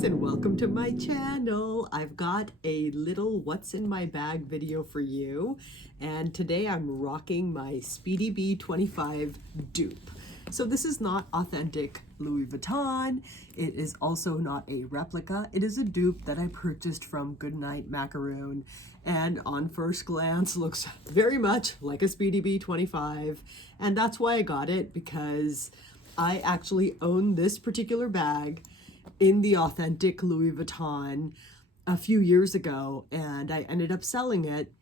guys, and welcome to my channel. I've got a little what's in my bag video for you, and today I'm rocking my Speedy B25 dupe. So this is not authentic Louis Vuitton. It is also not a replica. It is a dupe that I purchased from Goodnight Macaroon, and on first glance looks very much like a Speedy B25, and that's why I got it, because I actually own this particular bag in the authentic Louis Vuitton a few years ago, and I ended up selling it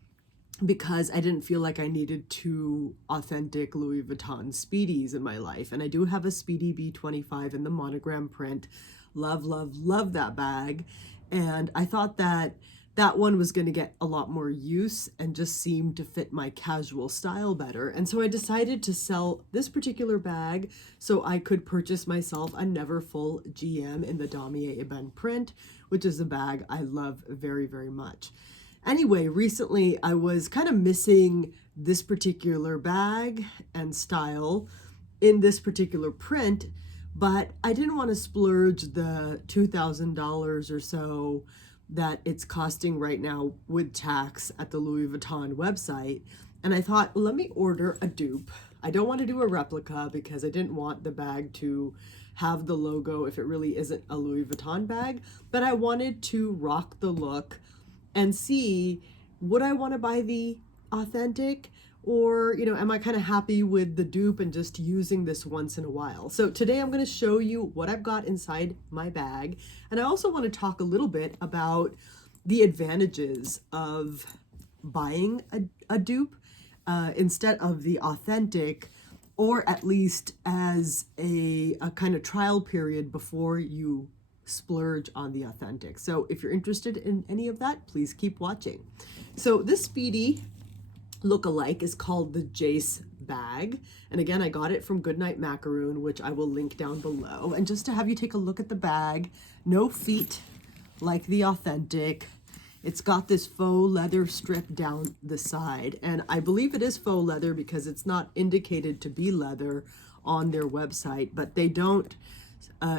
because I didn't feel like I needed two authentic Louis Vuitton Speedies in my life. And I do have a Speedy B25 in the monogram print. Love, love, love that bag. And I thought that that one was going to get a lot more use and just seemed to fit my casual style better. And so I decided to sell this particular bag so I could purchase myself a Never Full GM in the Damier Ebene print, which is a bag I love very, very much. Anyway, recently I was kind of missing this particular bag and style in this particular print, but I didn't want to splurge the $2,000 or so that it's costing right now with tax at the Louis Vuitton website. And I thought, well, let me order a dupe. I don't want to do a replica because I didn't want the bag to have the logo if it really isn't a Louis Vuitton bag, but I wanted to rock the look and see, would I want to buy the authentic, or, you know, am I kind of happy with the dupe and just using this once in a while? So today I'm going to show you what I've got inside my bag. And I also want to talk a little bit about the advantages of buying a dupe instead of the authentic, or at least as a kind of trial period before you splurge on the authentic. So if you're interested in any of that, please keep watching. So this Speedy look-alike is called the Jace Bag, and again, I got it from Goodnight Macaroon, which I will link down below. And just to have you take a look at the bag, no feet like the authentic. It's got this faux leather strip down the side, and I believe it is faux leather because it's not indicated to be leather on their website, but they don't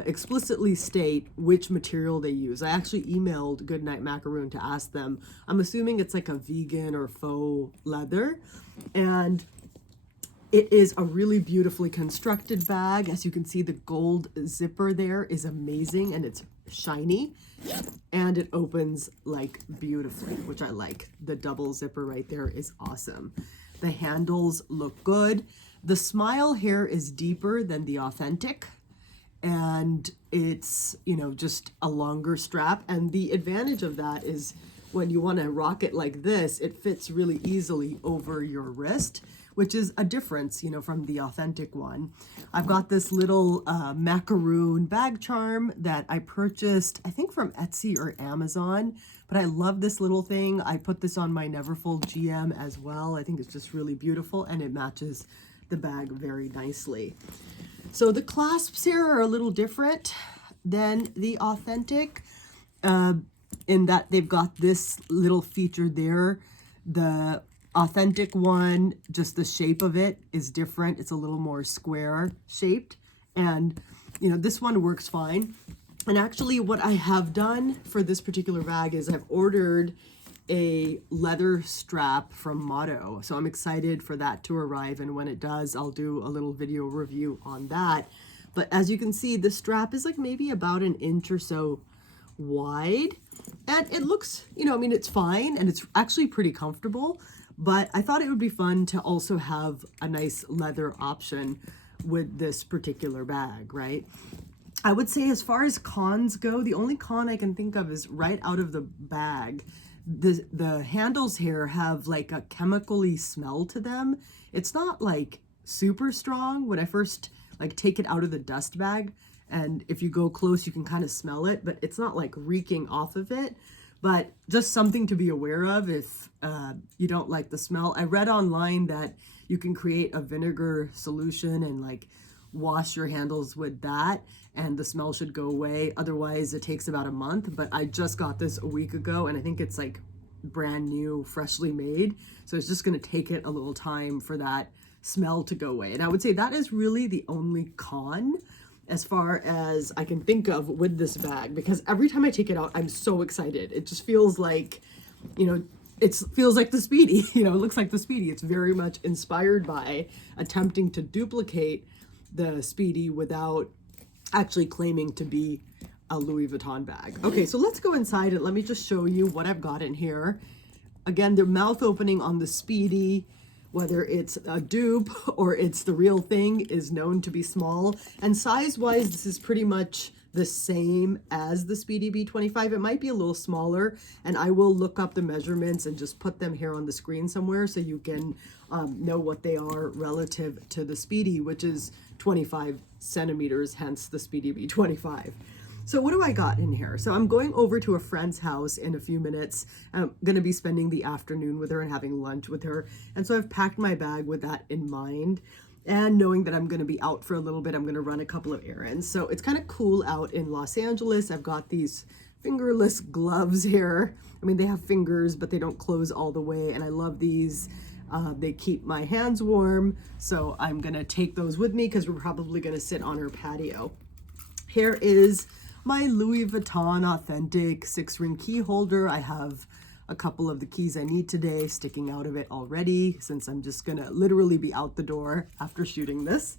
explicitly state which material they use. I actually emailed Goodnight Macaroon to ask them. I'm assuming it's like a vegan or faux leather, and it is a really beautifully constructed bag. As you can see, the gold zipper there is amazing, and it's shiny, and it opens like beautifully, which I like. The double zipper right there is awesome. The handles look good. The smile here is deeper than the authentic, and it's, you know, just a longer strap. And the advantage of that is when you want to rock it like this, it fits really easily over your wrist, which is a difference, you know, from the authentic one. I've got this little Macaroon bag charm that I purchased, I think from Etsy or Amazon, but I love this little thing. I put this on my Neverfull GM as well. I think it's just really beautiful, and it matches the bag very nicely. So the clasps here are a little different than the authentic, in that they've got this little feature there. The authentic one, just the shape of it is different. It's a little more square shaped, and you know, this one works fine. And actually what I have done for this particular bag is I've ordered a leather strap from Motto, so I'm excited for that to arrive, and when it does, I'll do a little video review on that. But as you can see, the strap is like maybe about an inch or so wide, and it looks, you know, I mean, it's fine, and it's actually pretty comfortable, but I thought it would be fun to also have a nice leather option with this particular bag, right? I would say as far as cons go, the only con I can think of is right out of the bag. The handles here have like a chemically smell to them. It's not like super strong when I first like take it out of the dust bag, and if you go close you can kind of smell it, but it's not like reeking off of it. But just something to be aware of if you don't like the smell. I read online that you can create a vinegar solution and like wash your handles with that, and the smell should go away. Otherwise it takes about a month, but I just got this a week ago, and I think it's like brand new, freshly made, so it's just going to take it a little time for that smell to go away. And I would say that is really the only con. as far as I can think of with this bag, because every time I take it out, I'm so excited. It just feels like, you know, it feels like the Speedy, you know, it looks like the Speedy. It's very much inspired by attempting to duplicate the Speedy without actually claiming to be a Louis Vuitton bag. Okay, so let's go inside and let me just show you what I've got in here. Again, the mouth opening on the Speedy, whether it's a dupe or it's the real thing, is known to be small. And size-wise, this is pretty much the same as the Speedy B25. It might be a little smaller, and I will look up the measurements and just put them here on the screen somewhere so you can know what they are relative to the Speedy, which is 25 centimeters, hence the Speedy B25. So what do I got in here? So I'm going over to a friend's house in a few minutes. I'm going to be spending the afternoon with her and having lunch with her. And so I've packed my bag with that in mind. And knowing that I'm going to be out for a little bit, I'm going to run a couple of errands. So it's kind of cool out in Los Angeles. I've got these fingerless gloves here. I mean, they have fingers, but they don't close all the way. And I love these. They keep my hands warm. So I'm going to take those with me because we're probably going to sit on our patio. Here is my Louis Vuitton authentic 6-ring key holder. I have a couple of the keys I need today sticking out of it already, since I'm just gonna literally be out the door after shooting this.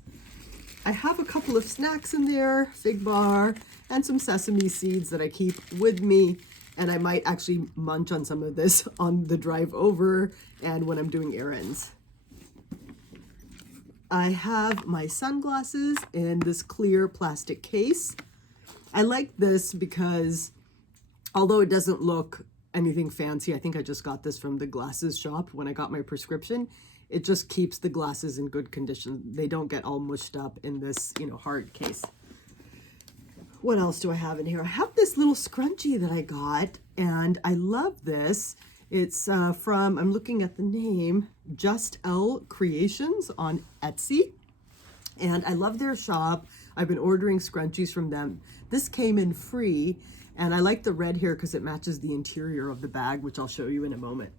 I have a couple of snacks in there, fig bar, and some sesame seeds that I keep with me, and I might actually munch on some of this on the drive over and when I'm doing errands. I have my sunglasses in this clear plastic case. I like this because although it doesn't look anything fancy, I think I just got this from the glasses shop when I got my prescription. It just keeps the glasses in good condition. They don't get all mushed up in this, you know, hard case. What else do I have in here? I have this little scrunchie that I got, and I love this. It's from, I'm looking at the name, Just L Creations on Etsy. And I love their shop. I've been ordering scrunchies from them. This came in free, and I like the red here because it matches the interior of the bag, which I'll show you in a moment.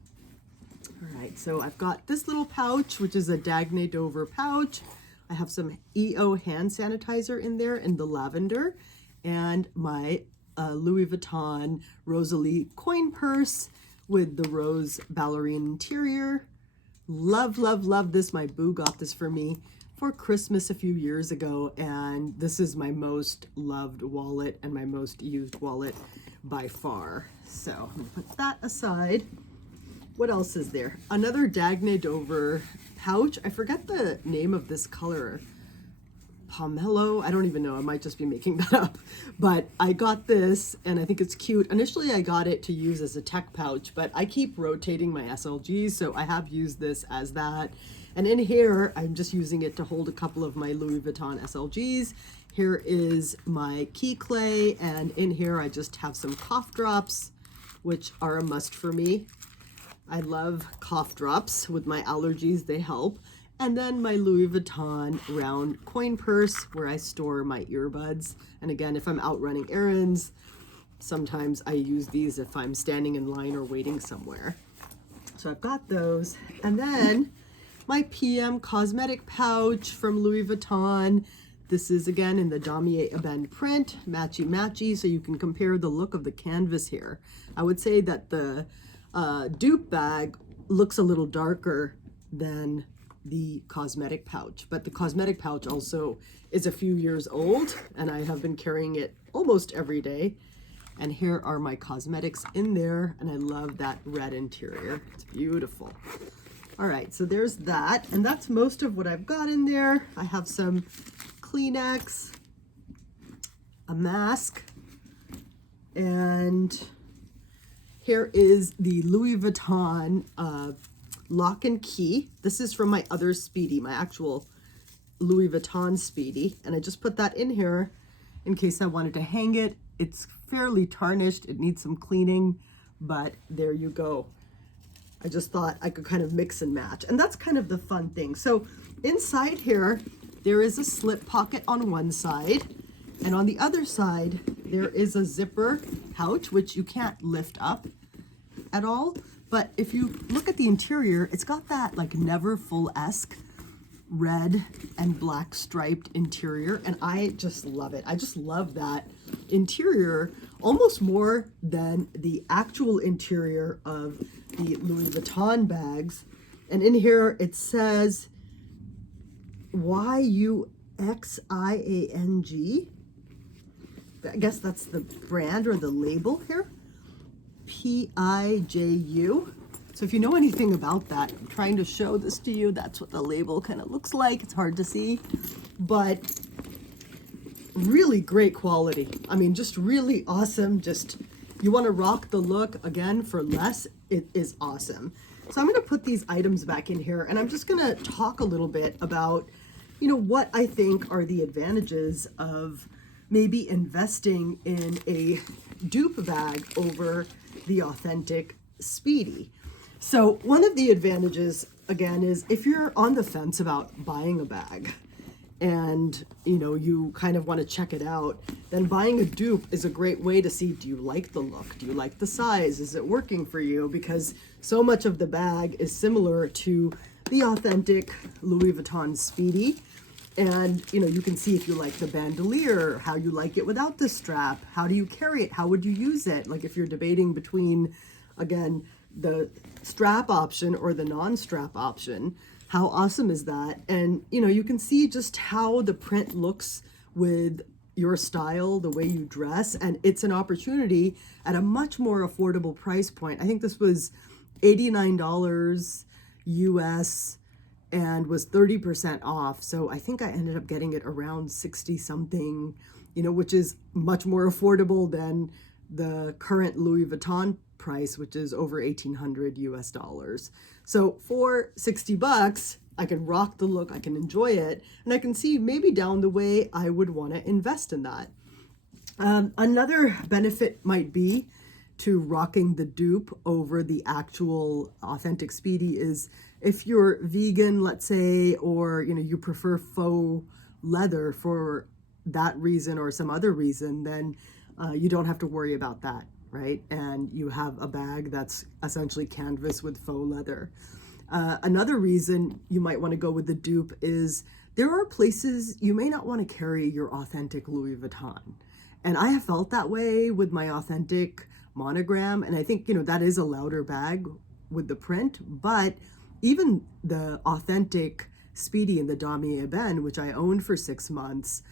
All right, so I've got this little pouch, which is a Dagne Dover pouch. I have some EO hand sanitizer in there in the lavender, and my Louis Vuitton Rosalie coin purse with the rose ballerine interior. Love, love, love this. My boo got this for me for Christmas a few years ago, and this is my most loved wallet and my most used wallet by far. So I'm gonna put that aside. What else is there? Another Dagne Dover pouch. I forget the name of this color. Pomelo, I don't even know, I might just be making that up, but I got this and I think it's cute. Initially I got it to use as a tech pouch, but I keep rotating my SLGs, so I have used this as that. And in here, I'm just using it to hold a couple of my Louis Vuitton SLGs. Here is my key clay, and in here I just have some cough drops, which are a must for me. I love cough drops. With my allergies, they help. And then my Louis Vuitton round coin purse where I store my earbuds. And again, if I'm out running errands, sometimes I use these if I'm standing in line or waiting somewhere. So I've got those. And then my PM Cosmetic Pouch from Louis Vuitton. This is again in the Damier Ebene print, matchy matchy, so you can compare the look of the canvas here. I would say that the dupe bag looks a little darker than the Cosmetic Pouch, but the Cosmetic Pouch also is a few years old, and I have been carrying it almost every day. And here are my cosmetics in there, and I love that red interior. It's beautiful. All right, so there's that, and that's most of what I've got in there. I have some Kleenex, a mask, and here is the Louis Vuitton lock and key. This is from my other Speedy, my actual Louis Vuitton Speedy, and I just put that in here in case I wanted to hang it. It's fairly tarnished, it needs some cleaning, but there you go. I just thought I could kind of mix and match, and that's kind of the fun thing. So inside here, there is a slip pocket on one side, and on the other side, there is a zipper pouch, which you can't lift up at all. But if you look at the interior, it's got that like never full-esque red and black striped interior, and I just love it. I just love that interior almost more than the actual interior of the Louis Vuitton bags. And in here it says YUXIANG. I guess that's the brand or the label here. PIJU. So if you know anything about that, I'm trying to show this to you. That's what the label kind of looks like. It's hard to see, but really great quality. I mean, just really awesome. Just, you want to rock the look again for less, it is awesome. So I'm going to put these items back in here, and I'm just going to talk a little bit about, you know, what I think are the advantages of maybe investing in a dupe bag over the authentic Speedy. So one of the advantages, again, is if you're on the fence about buying a bag and, you know, you kind of want to check it out, then buying a dupe is a great way to see, do you like the look? Do you like the size? Is it working for you? Because so much of the bag is similar to the authentic Louis Vuitton Speedy. And, you know, you can see if you like the bandolier, how you like it without the strap, how do you carry it, how would you use it? Like if you're debating between, again, the strap option or the non-strap option, how awesome is that? And, you know, you can see just how the print looks with your style, the way you dress, and it's an opportunity at a much more affordable price point. I think this was $89 US and was 30% off. So I think I ended up getting it around 60 something, you know, which is much more affordable than the current Louis Vuitton price, which is over 1,800 US dollars. So for 60 bucks, I can rock the look, I can enjoy it, and I can see maybe down the way I would want to invest in that. Another benefit might be to rocking the dupe over the actual authentic Speedy is if you're vegan, let's say, or, you know, you prefer faux leather for that reason or some other reason, then you don't have to worry about that, right? And you have a bag that's essentially canvas with faux leather. Another reason you might want to go with the dupe is there are places you may not want to carry your authentic Louis Vuitton. And I have felt that way with my authentic monogram. And I think, you know, that is a louder bag with the print, but even the authentic Speedy in the Damier Ebene, which I owned for 6 months,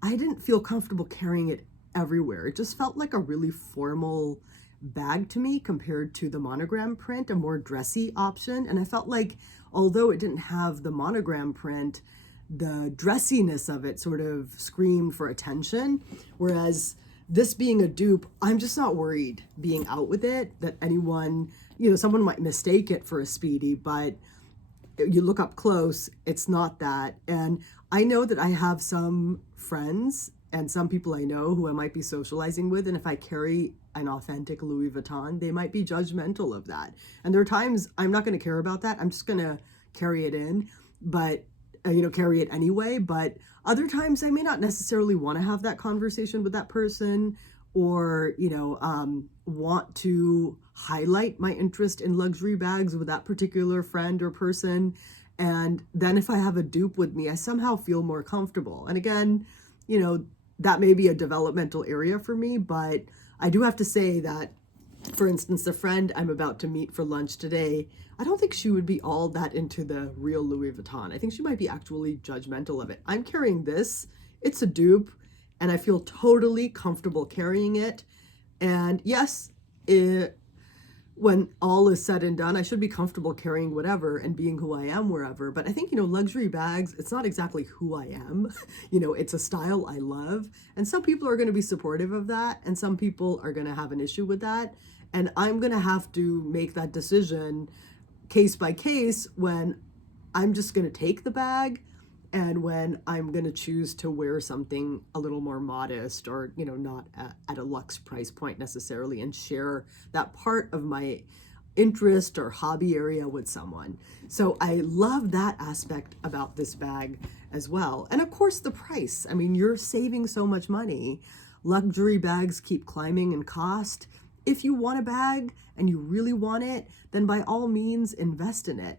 I didn't feel comfortable carrying it everywhere. It just felt like a really formal bag to me compared to the monogram print, a more dressy option. And I felt like, although it didn't have the monogram print, the dressiness of it sort of screamed for attention. Whereas this being a dupe, I'm just not worried being out with it that anyone, you know, someone might mistake it for a Speedy, but you look up close, it's not that. And I know that I have some friends and some people I know who I might be socializing with, and if I carry an authentic Louis Vuitton, they might be judgmental of that. And there are times I'm not going to care about that. I'm just going to carry it in, but you know, carry it anyway. But other times I may not necessarily want to have that conversation with that person, or, you know, want to highlight my interest in luxury bags with that particular friend or person. And then if I have a dupe with me, I somehow feel more comfortable. And again, you know, that may be a developmental area for me, but I do have to say that, for instance, the friend I'm about to meet for lunch today, I don't think she would be all that into the real Louis Vuitton. I think she might be actually judgmental of it. I'm carrying this, it's a dupe, and I feel totally comfortable carrying it. And yes, when all is said and done, I should be comfortable carrying whatever and being who I am wherever. But I think, you know, luxury bags, it's not exactly who I am. You know, it's a style I love. And some people are going to be supportive of that, and some people are going to have an issue with that. And I'm going to have to make that decision case by case when I'm just going to take the bag and when I'm going to choose to wear something a little more modest, or, you know, not at a luxe price point necessarily, and share that part of my interest or hobby area with someone. So I love that aspect about this bag as well. And of course the price. I mean, you're saving so much money. Luxury bags keep climbing in cost. If you want a bag and you really want it, then by all means invest in it.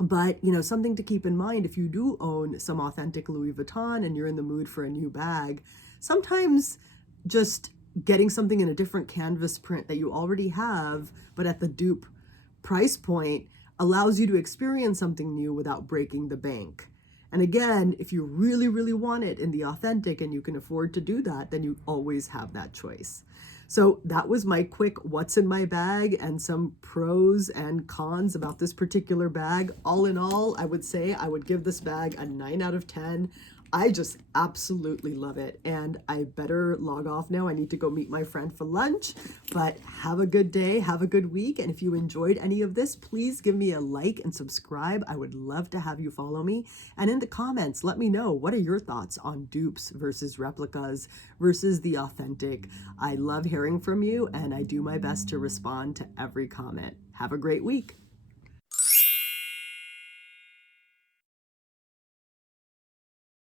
But, you know, something to keep in mind if you do own some authentic Louis Vuitton and you're in the mood for a new bag, sometimes just getting something in a different canvas print that you already have, but at the dupe price point, allows you to experience something new without breaking the bank. And again, if you really, really want it in the authentic and you can afford to do that, then you always have that choice. So that was my quick what's in my bag and some pros and cons about this particular bag. All in all, I would say I would give this bag a 9 out of 10. I just absolutely love it. And I better log off now. I need to go meet my friend for lunch. But have a good day. Have a good week. And if you enjoyed any of this, please give me a like and subscribe. I would love to have you follow me. And in the comments, let me know, what are your thoughts on dupes versus replicas versus the authentic? I love hearing from you, and I do my best to respond to every comment. Have a great week.